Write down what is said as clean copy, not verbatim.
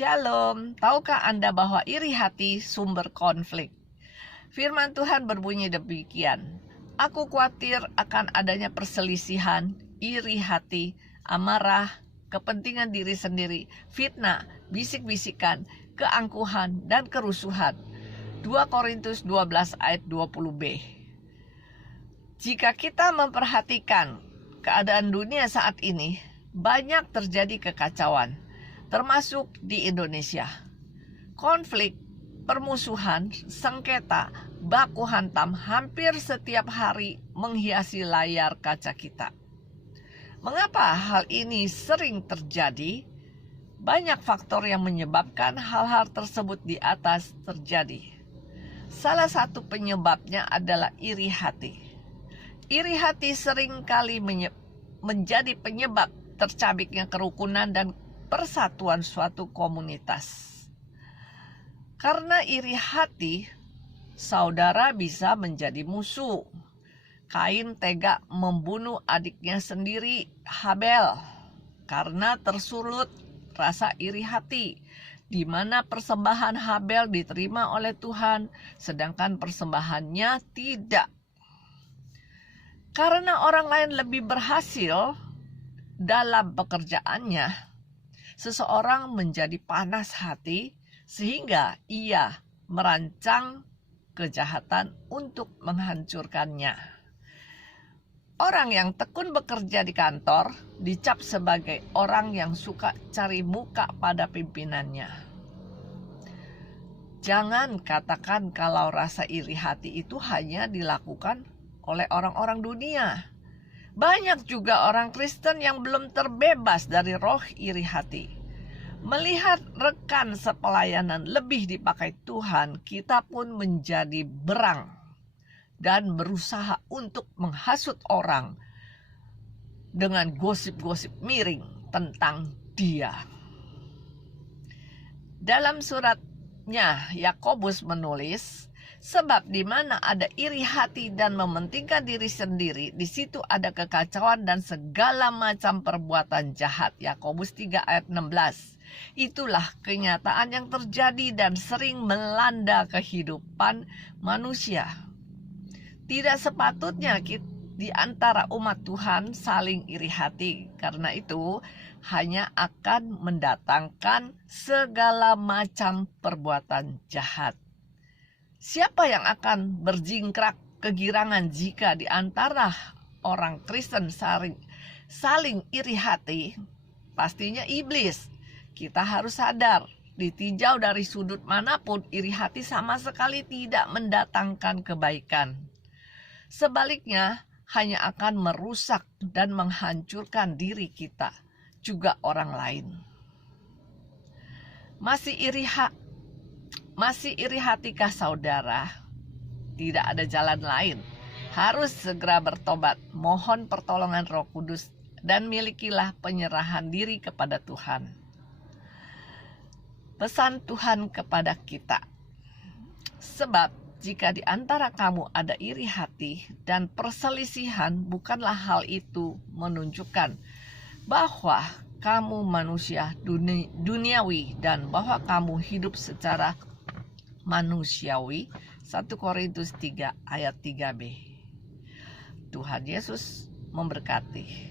Shalom, tahukah Anda bahwa iri hati sumber konflik? Firman Tuhan berbunyi demikian, aku khawatir akan adanya perselisihan, iri hati, amarah, kepentingan diri sendiri, fitnah, bisik-bisikan, keangkuhan, dan kerusuhan. 2 Korintus 12 ayat 20b. Jika kita memperhatikan keadaan dunia saat ini, banyak terjadi kekacauan, termasuk di Indonesia. Konflik, permusuhan, sengketa, baku hantam hampir setiap hari menghiasi layar kaca kita. Mengapa hal ini sering terjadi? Banyak faktor yang menyebabkan hal-hal tersebut di atas terjadi. Salah satu penyebabnya adalah iri hati. Iri hati seringkali menjadi penyebab tercabiknya kerukunan dan persatuan suatu komunitas. Karena iri hati, saudara bisa menjadi musuh. Kain tega membunuh adiknya sendiri, Habel, karena tersulut rasa iri hati, di mana persembahan Habel diterima oleh Tuhan, sedangkan persembahannya tidak. Karena orang lain lebih berhasil dalam pekerjaannya, seseorang menjadi panas hati sehingga ia merancang kejahatan untuk menghancurkannya. Orang yang tekun bekerja di kantor dicap sebagai orang yang suka cari muka pada pimpinannya. Jangan katakan kalau rasa iri hati itu hanya dilakukan oleh orang-orang dunia. Banyak juga orang Kristen yang belum terbebas dari roh iri hati. Melihat rekan sepelayanan lebih dipakai Tuhan, kita pun menjadi berang dan berusaha untuk menghasut orang dengan gosip-gosip miring tentang dia. Dalam suratnya, Yakobus menulis, sebab di mana ada iri hati dan mementingkan diri sendiri, di situ ada kekacauan dan segala macam perbuatan jahat. Yakobus 3 ayat 16. Itulah kenyataan yang terjadi dan sering melanda kehidupan manusia. Tidak sepatutnya di antara umat Tuhan saling iri hati, karena itu hanya akan mendatangkan segala macam perbuatan jahat. Siapa yang akan berjingkrak kegirangan jika di antara orang Kristen saling iri hati? Pastinya iblis. Kita harus sadar, ditinjau dari sudut manapun, iri hati sama sekali tidak mendatangkan kebaikan. Sebaliknya, hanya akan merusak dan menghancurkan diri kita, juga orang lain. Masih iri hatikah saudara? Tidak ada jalan lain. Harus segera bertobat, mohon pertolongan Roh Kudus, dan milikilah penyerahan diri kepada Tuhan. Pesan Tuhan kepada kita. Sebab jika di antara kamu ada iri hati dan perselisihan, bukanlah hal itu menunjukkan bahwa kamu manusia duniawi dan bahwa kamu hidup secara manusiawi. 1 Korintus 3 ayat 3b. Tuhan Yesus memberkati.